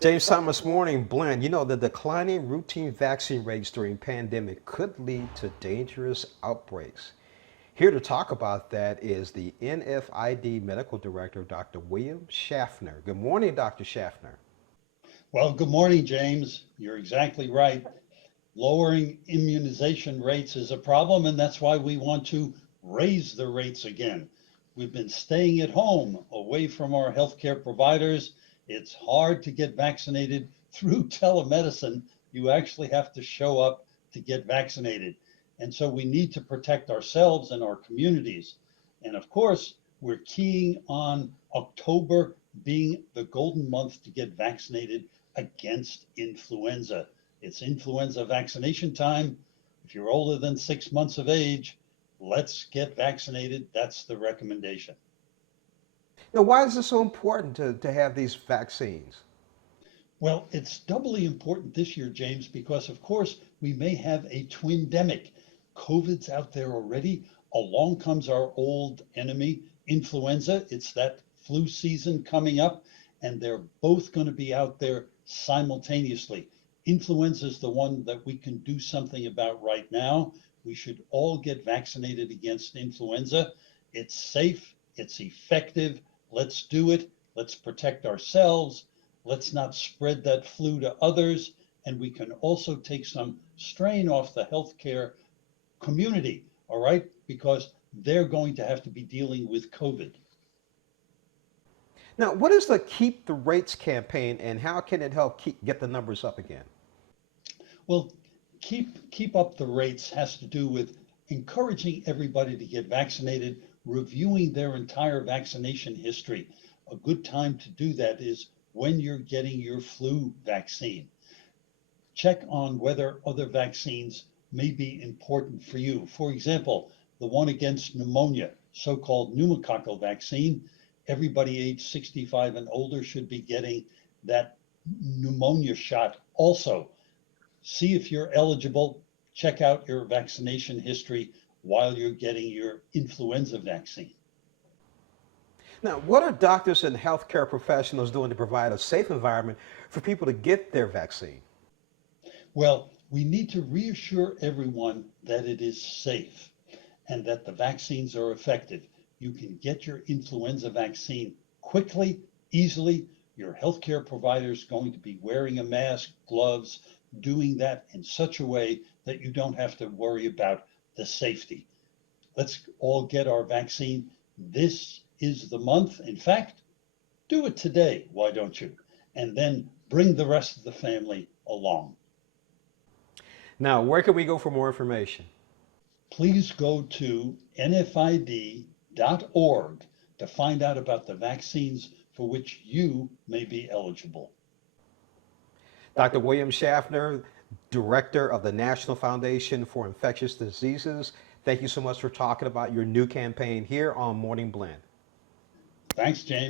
James Thomas Morning Blend. You know, the declining routine vaccine rates during pandemic could lead to dangerous outbreaks. Here to talk about that is the NFID Medical Director, Dr. William Schaffner. Good morning, Dr. Schaffner. Well, good morning, James. You're exactly right. Lowering immunization rates is a problem, and that's why we want to raise the rates again. We've been staying at home, away from our healthcare providers. It's hard to get vaccinated through telemedicine. You actually have to show up to get vaccinated. And so we need to protect ourselves and our communities. And of course, we're keying on October being the golden month to get vaccinated against influenza. It's influenza vaccination time. If you're older than 6 months of age, let's get vaccinated. That's the recommendation. Now, why is it so important to have these vaccines? Well, it's doubly important this year, James, because of course we may have a twindemic. COVID's out there already. Along comes our old enemy, influenza. It's that flu season coming up, and they're both going to be out there simultaneously. Influenza is the one that we can do something about right now. We should all get vaccinated against influenza. It's safe, it's effective. Let's do it. Let's protect ourselves. Let's not spread that flu to others. And we can also take some strain off the healthcare community, all right? Because they're going to have to be dealing with COVID. Now, what is the Keep the Rates campaign and how can it help get the numbers up again? Well, keep up the rates has to do with encouraging everybody to get vaccinated, reviewing their entire vaccination history. A good time to do that is when you're getting your flu vaccine. Check on whether other vaccines may be important for you. For example, the one against pneumonia, so-called pneumococcal vaccine, everybody age 65 and older should be getting that pneumonia shot also. See if you're eligible. Check out your vaccination history while you're getting your influenza vaccine. Now, what are doctors and healthcare professionals doing to provide a safe environment for people to get their vaccine? Well, we need to reassure everyone that it is safe and that the vaccines are effective. You can get your influenza vaccine quickly, easily. Your healthcare provider is going to be wearing a mask, gloves, doing that in such a way that you don't have to worry about the safety. Let's all get our vaccine. This is the month. In fact, do it today. Why don't you? And then bring the rest of the family along. Now, where can we go for more information? Please go to nfid.org to find out about the vaccines for which you may be eligible. Dr. William Schaffner, Director of the National Foundation for Infectious Diseases, thank you so much for talking about your new campaign here on Morning Blend. Thanks, James.